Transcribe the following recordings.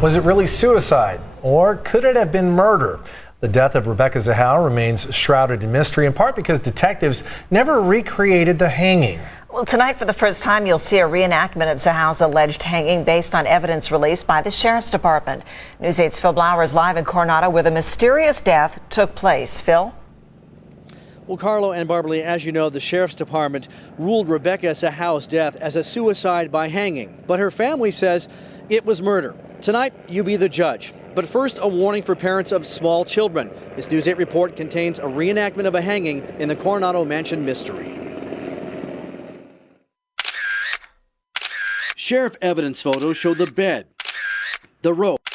Was it really suicide, or could it have been murder? The death of Rebecca Zahau remains shrouded in mystery, in part because detectives never recreated the hanging. Well, tonight, for the first time, you'll see a reenactment of Zahau's alleged hanging based on evidence released by the Sheriff's Department. News 8's Phil Blauer is live in Coronado where the mysterious death took place. Phil? Well, Carlo and Barbara, as you know, the Sheriff's Department ruled Rebecca Zahau's death as a suicide by hanging, but her family says it was murder. Tonight, you be the judge. But first, a warning for parents of small children. This News 8 report contains a reenactment of a hanging in the Coronado mansion mystery. Sheriff evidence photos show the bed, the rope,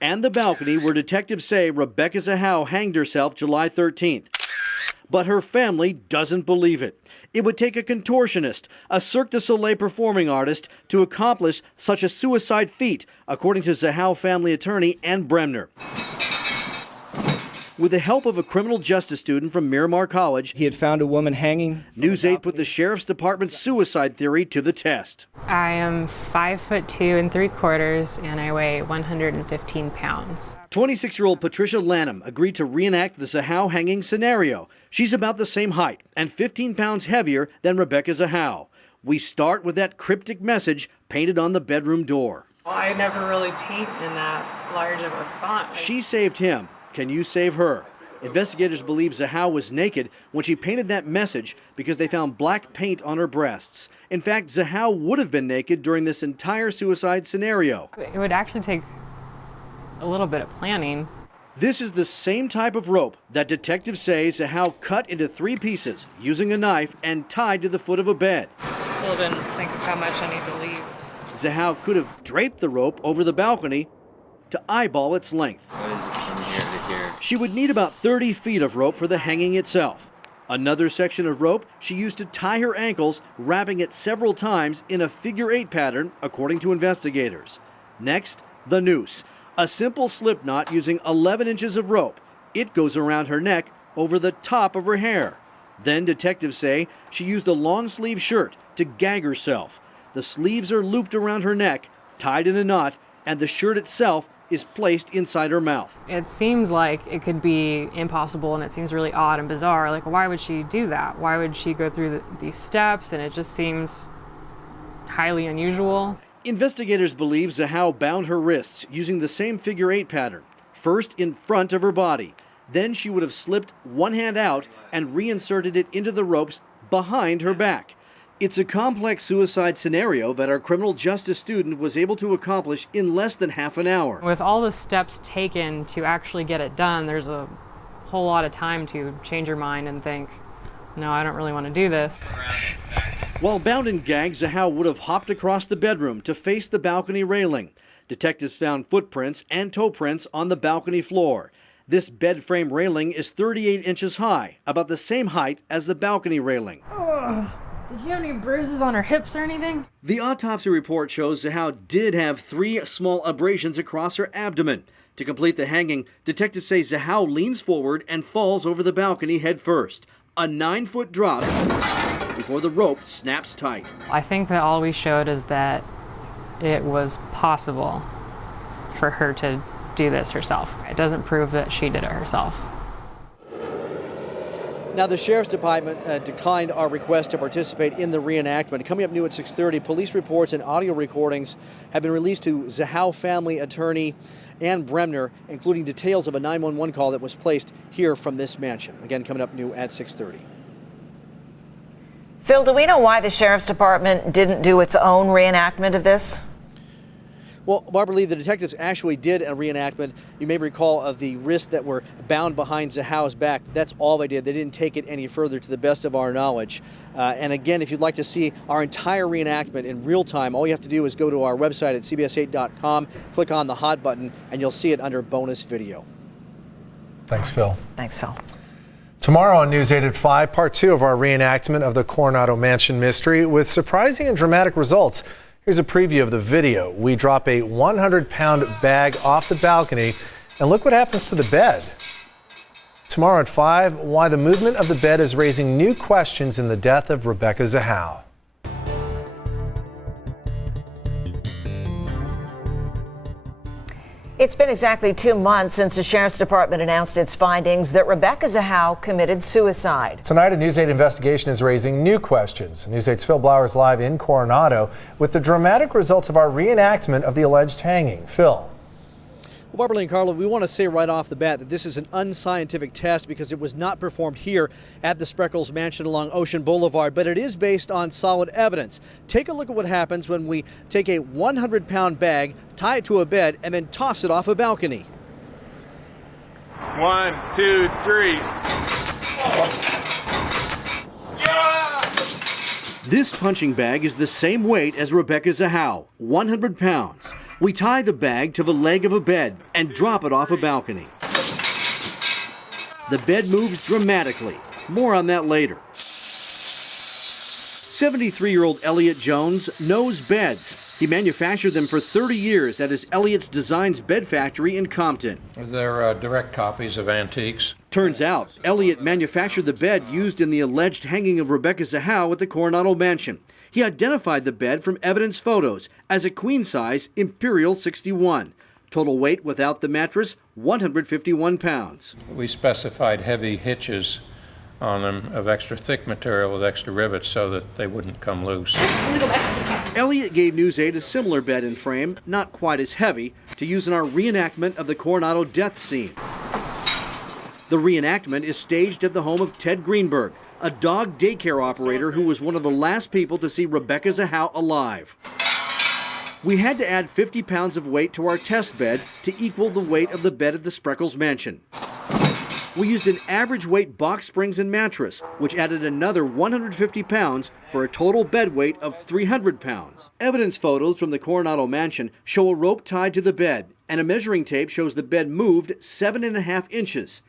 and the balcony where detectives say Rebecca Zahau hanged herself July 13th. But her family doesn't believe it. It would take a contortionist, a Cirque du Soleil performing artist, to accomplish such a suicide feat, according to Zahau family attorney Ann Bremner. With the help of a criminal justice student from Miramar College, he had found a woman hanging. News 8 put the Sheriff's Department's suicide theory to the test. I am 5'2"3/4 and I weigh 115 pounds. 26-year-old Patricia Lanham agreed to reenact the Zahau hanging scenario. She's about the same height and 15 pounds heavier than Rebecca Zahau. We start with that cryptic message painted on the bedroom door. Well, I never really paint in that large of a font. She saved him. Can you save her? Investigators believe Zahau was naked when she painted that message because they found black paint on her breasts. In fact, Zahau would have been naked during this entire suicide scenario. It would actually take a little bit of planning. This is the same type of rope that detectives say Zahau cut into 3 pieces using a knife and tied to the foot of a bed. Still didn't think of how much I need to leave. Zahau could have draped the rope over the balcony to eyeball its length. What is it from here to here? She would need about 30 feet of rope for the hanging itself. Another section of rope she used to tie her ankles, wrapping it several times in a figure-8 pattern, according to investigators. Next, the noose. A simple slip knot using 11 inches of rope. It goes around her neck over the top of her hair. Then detectives say she used a long-sleeve shirt to gag herself. The sleeves are looped around her neck, tied in a knot, and the shirt itself is placed inside her mouth. It seems like it could be impossible and it seems really odd and bizarre. Like, why would she do that? Why would she go through these steps? And it just seems highly unusual. Investigators believe Zahau bound her wrists using the same figure-8 pattern, first in front of her body. Then she would have slipped one hand out and reinserted it into the ropes behind her back. It's a complex suicide scenario that our criminal justice student was able to accomplish in less than half an hour. With all the steps taken to actually get it done, there's a whole lot of time to change your mind and think, no, I don't really want to do this. While bound and gagged, Zahau would have hopped across the bedroom to face the balcony railing. Detectives found footprints and toe prints on the balcony floor. This bed frame railing is 38 inches high, about the same height as the balcony railing. Did you have any bruises on her hips or anything? The autopsy report shows Zahau did have 3 small abrasions across her abdomen. To complete the hanging, detectives say Zahau leans forward and falls over the balcony head first. A 9-foot drop before the rope snaps tight. I think that all we showed is that it was possible for her to do this herself. It doesn't prove that she did it herself. Now, the Sheriff's Department declined our request to participate in the reenactment. Coming up new at 6:30, police reports and audio recordings have been released to Zahau family attorney Ann Bremner, including details of a 911 call that was placed here from this mansion. Again, coming up new at 6:30. Phil, do we know why the Sheriff's Department didn't do its own reenactment of this? Well, Barbara Lee, the detectives actually did a reenactment. You may recall of the wrists that were bound behind Zahau's back. That's all they did. They didn't take it any further, to the best of our knowledge. And again, if you'd like to see our entire reenactment in real time, all you have to do is go to our website at cbs8.com, click on the hot button, and you'll see it under bonus video. Thanks, Phil. Thanks, Phil. Tomorrow on News 8 at 5, part 2 of our reenactment of the Coronado Mansion mystery with surprising and dramatic results. Here's a preview of the video. We drop a 100-pound bag off the balcony, and look what happens to the bed. Tomorrow at 5, why the movement of the bed is raising new questions in the death of Rebecca Zahau. It's been exactly 2 months since the Sheriff's Department announced its findings that Rebecca Zahau committed suicide. Tonight, a News 8 investigation is raising new questions. News 8's Phil Blauer is live in Coronado with the dramatic results of our reenactment of the alleged hanging. Phil. Well, Barbara and Carla, we want to say right off the bat that this is an unscientific test because it was not performed here at the Spreckels Mansion along Ocean Boulevard, but it is based on solid evidence. Take a look at what happens when we take a 100-pound bag, tie it to a bed, and then toss it off a balcony. 1, 2, 3. This punching bag is the same weight as Rebecca Zahau, 100 pounds. We tie the bag to the leg of a bed and drop it off a balcony. The bed moves dramatically. More on that later. 73-year-old Elliot Jones knows beds. He manufactured them for 30 years at his Elliot's Designs bed factory in Compton. They're direct copies of antiques. Turns out, Elliot manufactured the bed used in the alleged hanging of Rebecca Zahau at the Coronado Mansion. He identified the bed from evidence photos as a queen-size Imperial 61. Total weight without the mattress, 151 pounds. We specified heavy hitches on them of extra thick material with extra rivets so that they wouldn't come loose. Elliot gave News 8 a similar bed and frame, not quite as heavy, to use in our reenactment of the Coronado death scene. The reenactment is staged at the home of Ted Greenberg, a dog daycare operator who was one of the last people to see Rebecca Zahau alive. We had to add 50 pounds of weight to our test bed to equal the weight of the bed at the Spreckels Mansion. We used an average weight box springs and mattress, which added another 150 pounds for a total bed weight of 300 pounds. Evidence photos from the Coronado Mansion show a rope tied to the bed, and a measuring tape shows the bed moved 7.5 inches.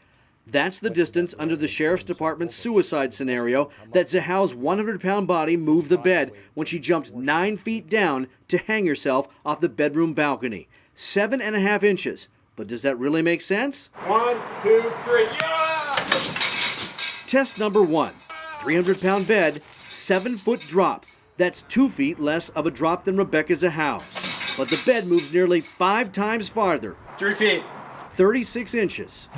That's the distance under the Sheriff's Department's suicide scenario that Zahau's 100-pound body moved the bed when she jumped 9 feet down to hang herself off the bedroom balcony. 7.5 inches. But does that really make sense? 1, 2, 3. Yeah! Test number 1. 300-pound bed, 7-foot drop. That's 2 feet less of a drop than Rebecca Zahau's. But the bed moves nearly 5 times farther. 3 feet. 36 inches.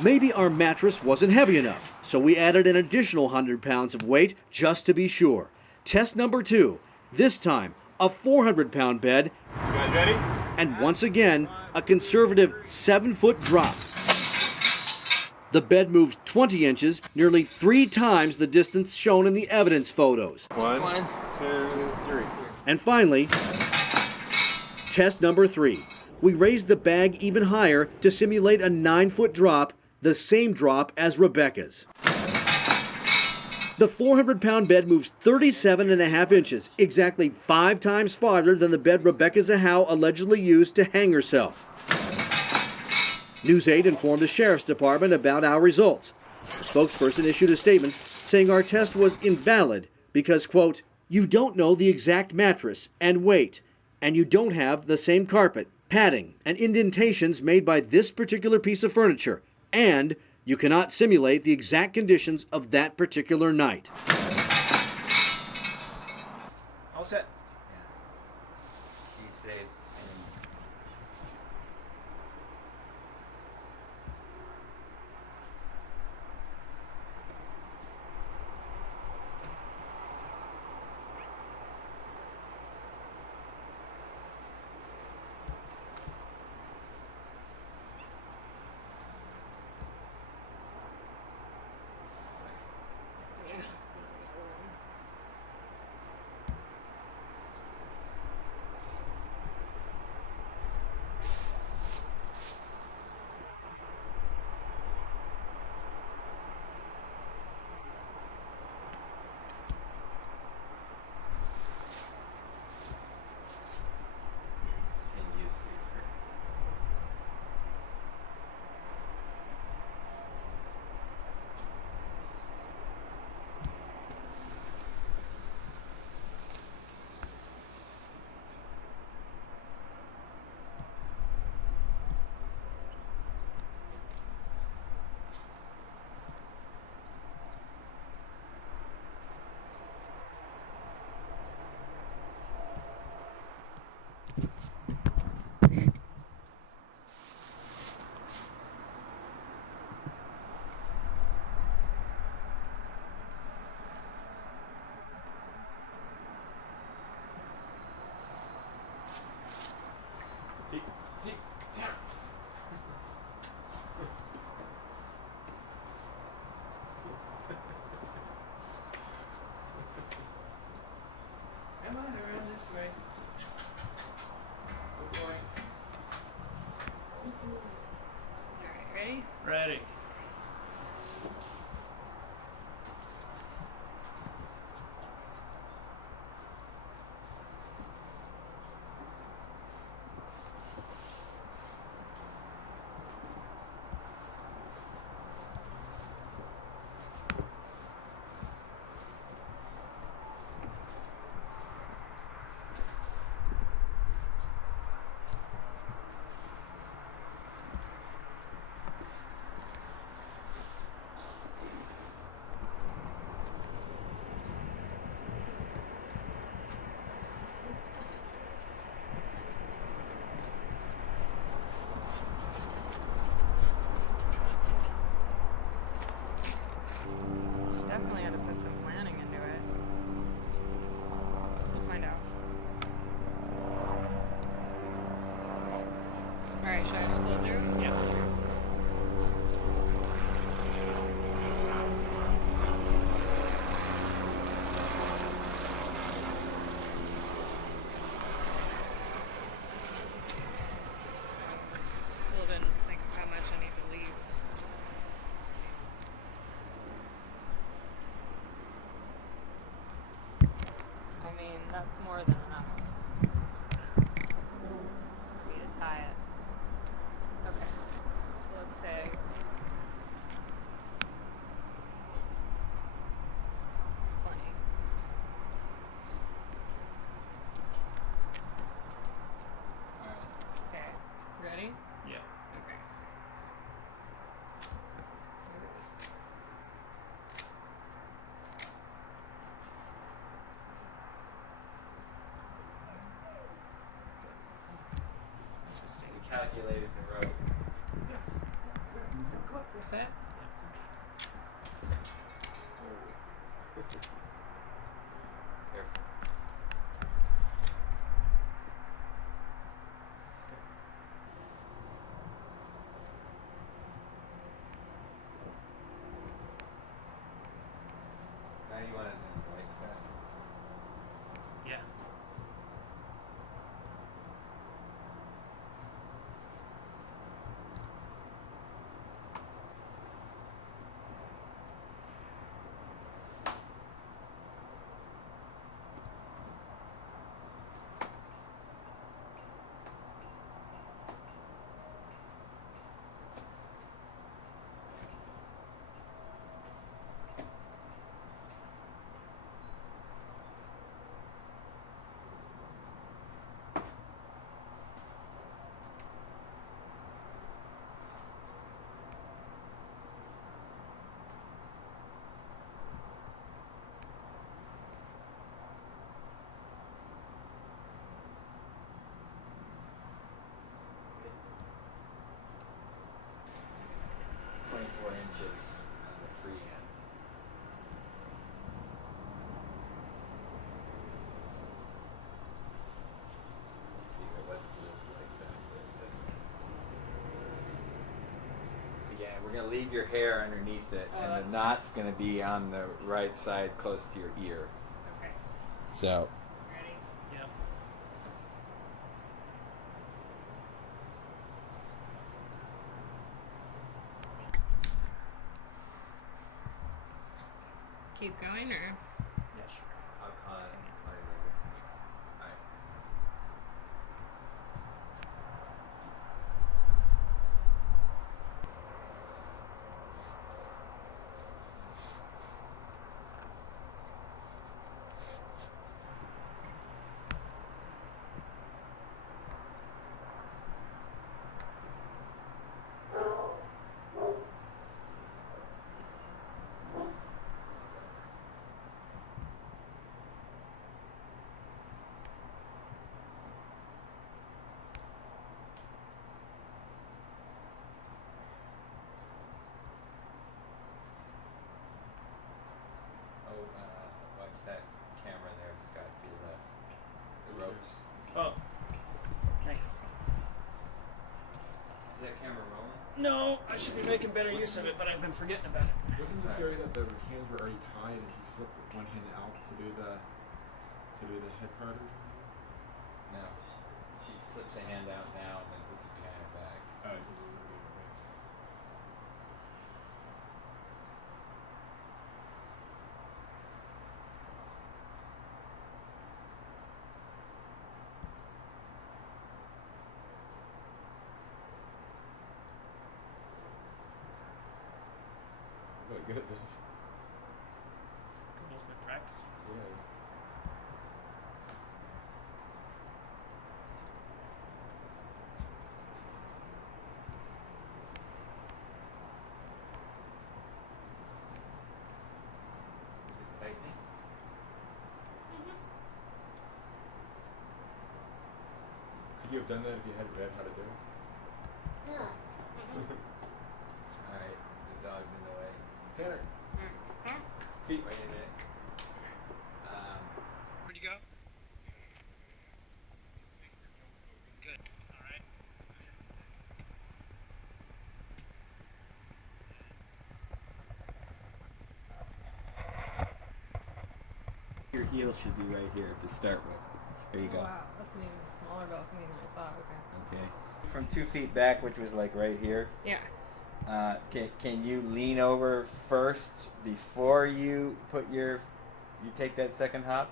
Maybe our mattress wasn't heavy enough, so we added an additional 100 pounds of weight just to be sure. Test number 2. This time, a 400-pound bed. You guys ready? And once again, a conservative 7-foot drop. The bed moves 20 inches, nearly 3 times the distance shown in the evidence photos. 1, 2, 3. And finally, test number 3. We raised the bag even higher to simulate a 9-foot drop, the same drop as Rebecca's. The 400-pound bed moves 37.5 inches, exactly 5 times farther than the bed Rebecca Zahau allegedly used to hang herself. News 8 informed the Sheriff's Department about our results. The spokesperson issued a statement saying our test was invalid because, quote, you don't know the exact mattress and weight, and you don't have the same carpet, padding, and indentations made by this particular piece of furniture, and you cannot simulate the exact conditions of that particular night. All set. She saved. Come on, around this way. Good boy. All right, ready? Ready. Definitely had to put some planning into it. So we'll find out. All right, should I just blow through? Yeah. Still didn't think of how much I need to leave. Let's see. I mean, that's more than enough for me to tie it. Okay, so let's say it's plenty. Okay, ready? Yeah. Okay. Interesting. We calculated the rope. Set? Here. Now you want it in the right side. Yeah. .4 inches on the free end. See, if it wasn't looped like that, but that's. Again, we're going to leave your hair underneath it, and that's the knot's going to be on the right side close to your ear. Okay. So, Ready? Yep. Keep going or? Yeah, sure. I'll call it. Alright. Watch that camera there, Scott, to your left. The ropes. Oh. Thanks. Is that camera rolling? No, I should be making better use of it, but I've been forgetting about it. Wasn't the theory that the hands were already tied and he flipped one hand out to do the Could be the hip part or something? No, she slips a hand out now and then puts it behind her back. Oh, just really good. Must have been practicing. Yeah. Is it tightening? Could you have done that if you had read how to do it? Alright, the dog's in the way. Tanner. Feet. Wait a minute. Where'd you go? Good. All right. Your heel should be right here to start with. There you go. Wow, that's an even smaller balcony than I thought. Okay. Okay. From 2 feet back, which was like right here. Yeah. Can you lean over first before you put you take that second hop,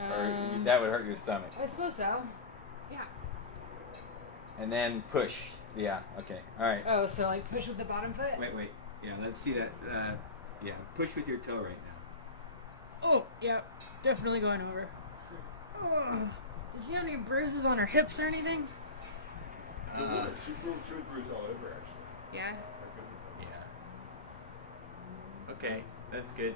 or that would hurt your stomach. I suppose so. Yeah. And then push. Yeah. Okay. All right. Oh, so like push with the bottom foot? Wait. Yeah. Let's see that. Yeah. Push with your toe right now. Oh, yeah. Definitely going over. Oh, did she have any bruises on her hips or anything? She was bruised all over, actually. Yeah. Yeah. Okay. That's good.